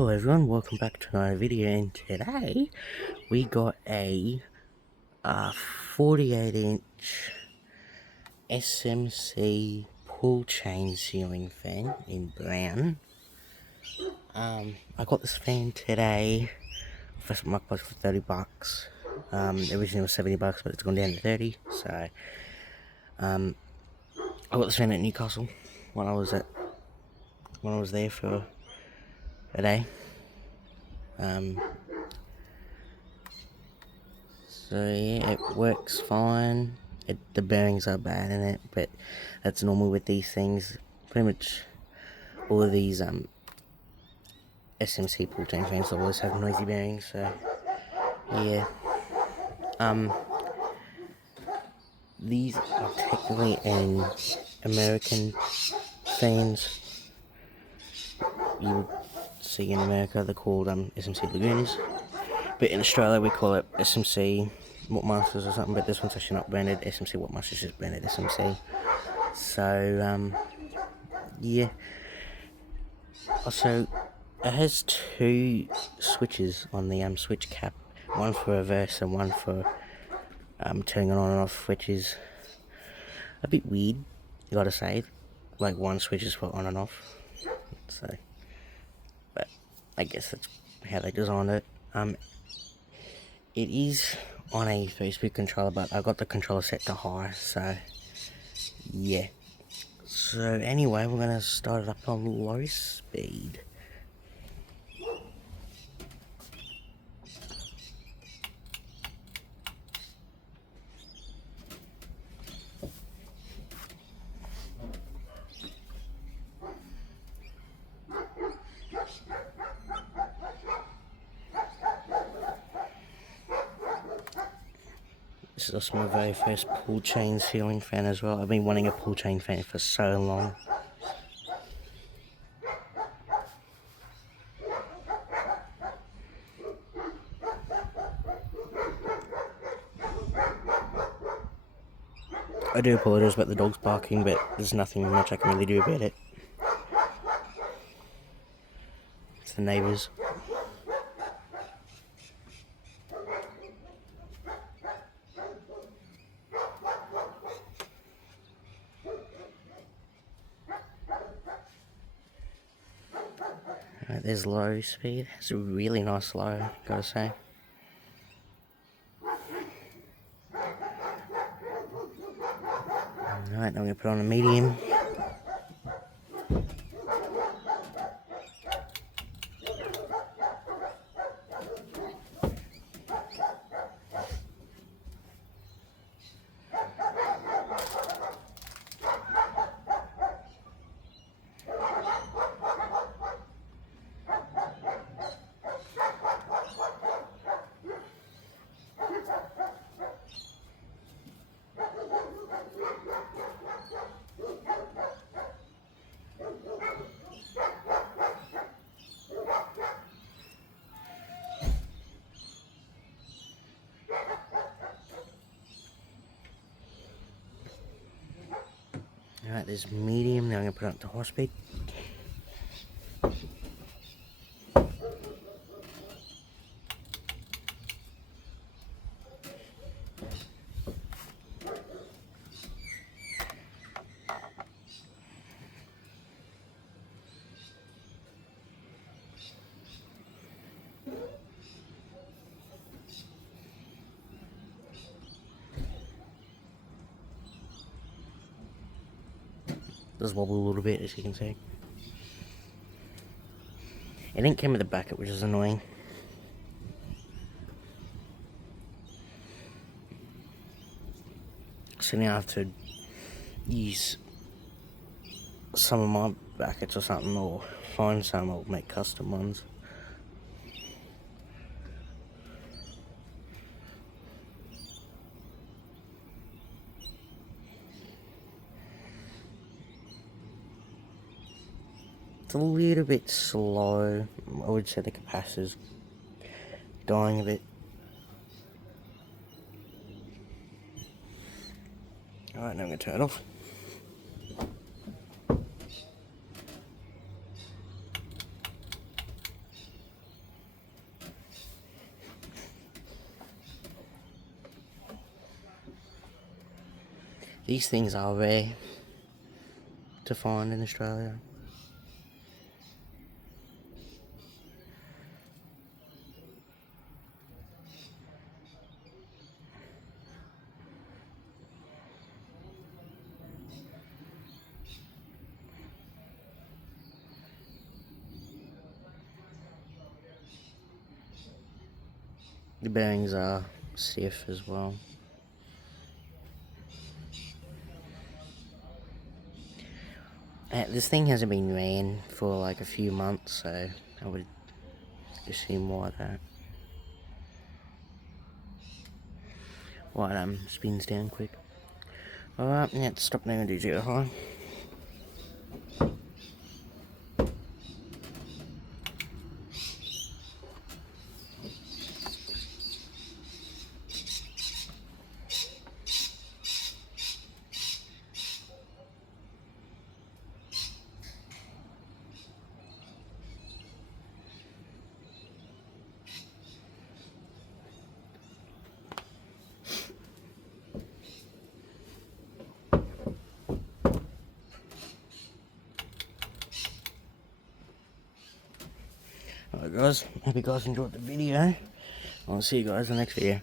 Hello everyone, welcome back to another video, and today we got a 48-inch SMC pull chain ceiling fan in brown. I got this fan today, first marketplace for $30. Originally was $70, but it's gone down to 30. So I got this fan at Newcastle when I was there for a day. So yeah, it works fine. The bearings are bad in it, but that's normal with these things. Pretty much all of these SMC pull chain fans always have noisy bearings. So yeah, these are technically an American fans. You would see in America they're called SMC Lagoons, but in Australia we call it SMC Wattmasters or something. But this one's actually not branded SMC Wattmasters, just branded SMC. So yeah. Also, it has two switches on the switch cap, one for reverse and one for turning it on and off, which is a bit weird, you gotta say. Like, one switch is for on and off. So, but I guess that's how they designed it. It is on a 3-speed controller, but I got the controller set to high, so yeah. So anyway, we're gonna start it up on low speed. This is also my very first pull chain ceiling fan as well. I've been wanting a pull chain fan for so long. I do apologise about the dogs barking, but there's nothing much I can really do about it. It's the neighbours. Alright, there's low speed. It's a really nice low, gotta say. Alright, now I'm gonna put on a medium. Alright, there's medium. Now I'm gonna put it up to high speed. Does wobble a little bit, as you can see. It didn't come with a bucket, which is annoying. So now I have to use some of my buckets or something, or find some, or make custom ones. It's a little bit slow. I would say the capacitor's dying a bit. Alright, now I'm going to turn it off. These things are rare to find in Australia. The bearings are stiff as well. This thing hasn't been ran for like a few months, so I would assume why that. Why it spins down quick. Alright, now to stop now and do 0 high. Alright guys, hope you guys enjoyed the video. I'll see you guys in the next video.